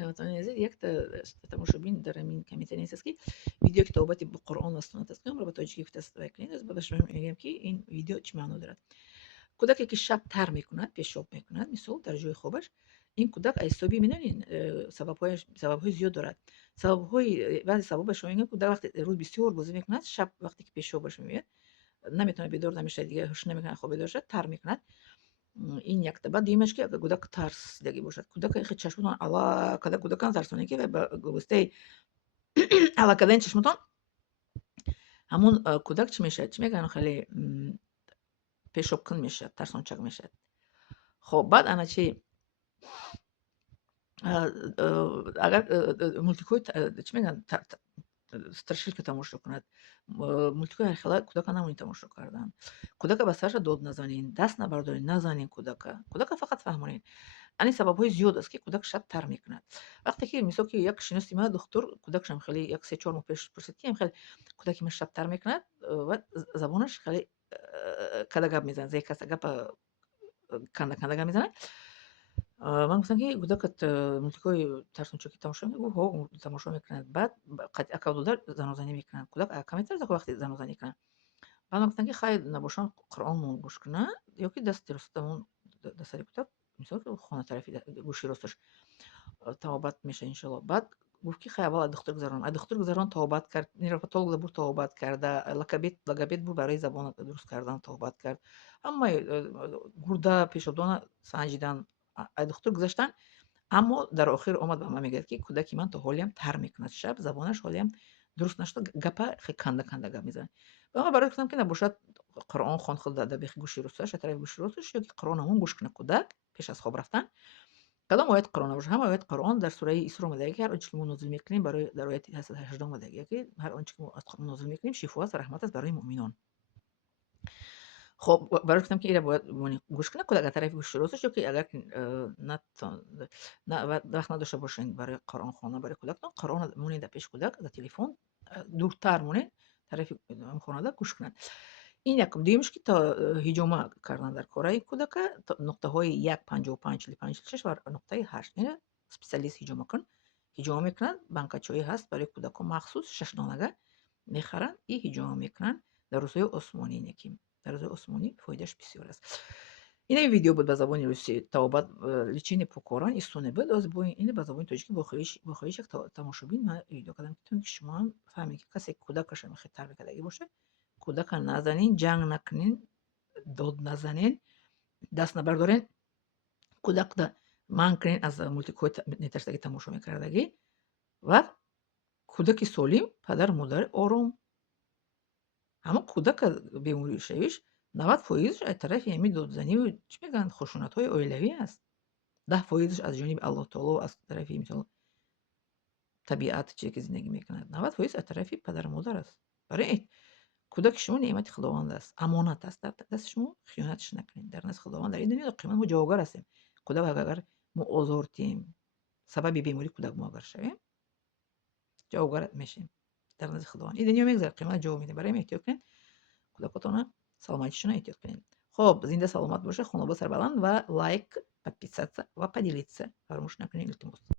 هموطنان عزیز، یک تماشابین در همین کمیته نیست که ویدیو کتابت با قرآن و سنت است که رو به تاجیکی تصویر کنید. از بعدش میگم که این ویدیو چی معنی دارد. کودکی که شب تر میکند، پیشاب میکند، مثال در جای خوابش، این کودک ایستابی میدونین سبب های زیاد دارد. بعضی سببش میگن کودک وقتی روز بسیار بازی میکند، شب وقتی که پیشابش میاد نمیتونه بیدار نمیشه، دیگه هوش نمیکنه، خواب بیدار شد، تر میکند. این یک بعد دیمش که کودک ترسیدگی باشد، کودک خیلی چشمتان علاقه کودکان ترسونه که به گسته علاقه چشمتان همون کودک چی میشه، چی میگن، خیلی پیشاب کن میشه، ترسانچک میشه. خب بعد انا چی اگر مولتیکوی چی میگن страшилка тамошо кунад, мультикҳои хела кӯдака намоҳед тамошо кардан. Кӯдака ба сараш дод назанед, даст набардоред, назанед кӯдака фақат фаҳмонед. Ани сабабҳои зиёд аст ки кӯдак шаб тар мекунад. Вақте ки мисол ки як шиноси ман духтур кӯдакашам хеле як 3-4 моҳ пеш пурсид ки хеле кӯдаки ман шаб тар мекунад ва забонаш хеле када гап мезанад, зекаста гапа канда гап мезанад. Ман гуфтам ки кӯдакат мультикҳои тарсунчокӣ тамошо мекунад? Гуфт ҳо тамошо мекунад. Баъд акавдодар занозанӣ мекунад. Кӯдак каметарса вақте занозанӣ кунад. Баъд ман гуфтам ки хайр набошад Қуръонмон гӯш кунад ё ки дасти ростамон дастари кӯдак мисол ки хона тарафи гӯши росташ табобат меша иншоалло. Баъд гуфт ки хайр аввал духтур гузаронам. Духтур гузаронам, табобат кард. Нейропатолог бур, табобат карда. Лагобед бур, барои забон дуруст кардан табобат кард. Ҳамаи гурда, пешобдона санҷидан. Духтур гузаштан, аммо дар охир омад ба ман мегӯяд ки кӯдаки ман то ҳолиам тар мекунад шаб, забонаш ҳолиам дуруст нашуда, гапа хеле канда гап мезанад. Ва ман барои гуфтам ки набошад Қуръонхон хӯрда дар бихи гӯши росташ, дар тарафи гӯши росташ, ё ки Қуръонамон гӯш кунад кӯдак пеш аз хоб рафтан. Кадом ояти Қуръон набошад? Ҳама ояти Қуръон дар сураи Исро омадаги ки ҳар онче ки мо нозил мекунем барои дар ояти 118 омадаги ки ҳар онче ки мо аз Қуръон нозил мекунем шифо аст, раҳмат аст барои муъминон. خب برای گفتم که اینا باید گوش کنه کودک از طرف گوش راستش، یا که اگر نه وقت نداشته باشین برای قرآن خوانه برای کودکتون، قرآن مونید پیش کودک از تلفن دورتر مونید طرف خانواده گوش کنند. این یکم. دومیش که تا هجومه کردن در کارهای کودک تا نقطه های 1.55 45 46 و نقطه 8 نه اسپسیالیست هجومه کن، هجومه میکنند. بانکچوی هست برای کودکان مخصوص 6 دانگه میخرن، این هجومه میکنن در روزهای عثمانی نکیم. در روزهای عثمانی فایدهش بسیار است. این ویدیو بود به زبان روسی. табобат лечение по Коран и сунна بود. از با این به زبان تاجیکی با خواهش یک تماشابین من ویدیو کردم که شما هم فهمید که کسی کودکش هم خیلی تربیت کردگی باشه، کودک نزنین، جنگ نکنین، داد نزنین، دست نبردارین، کودک را منع کنین از مولتیک‌های نترسیدگی تماشا میکردگی و کودک سالم، پدر مادر آرام. اما کودک بیماری شویش 90% از طرف همین دادزنی و چی میگن خشونت‌های اولیوی است. 10% از جانب الله تعالی و از طرف مثلا طبیعت چیزی که زندگی میکند. 90% از طرف پدر مادر است. برای کودک شما نعمت خداوند است، امانت است در دست شما، خیانتش نکنید. در نزد خداوند در این دنیا قیامت ما جواگار هستیم. کودک اگر ما آزردیم سبب بیماری کودک ما اگر شویم جواگار میشیم در نزد خداوند. این دنیا میگذره، قیامت جواب میده. برای احتیاط کنید کودکاتون سلامتیشون احتیاط کنید. خب زنده سلامت باشه، خانواده سربلند و لایک، подписаться و поделиться فراموش نکنید. التماس.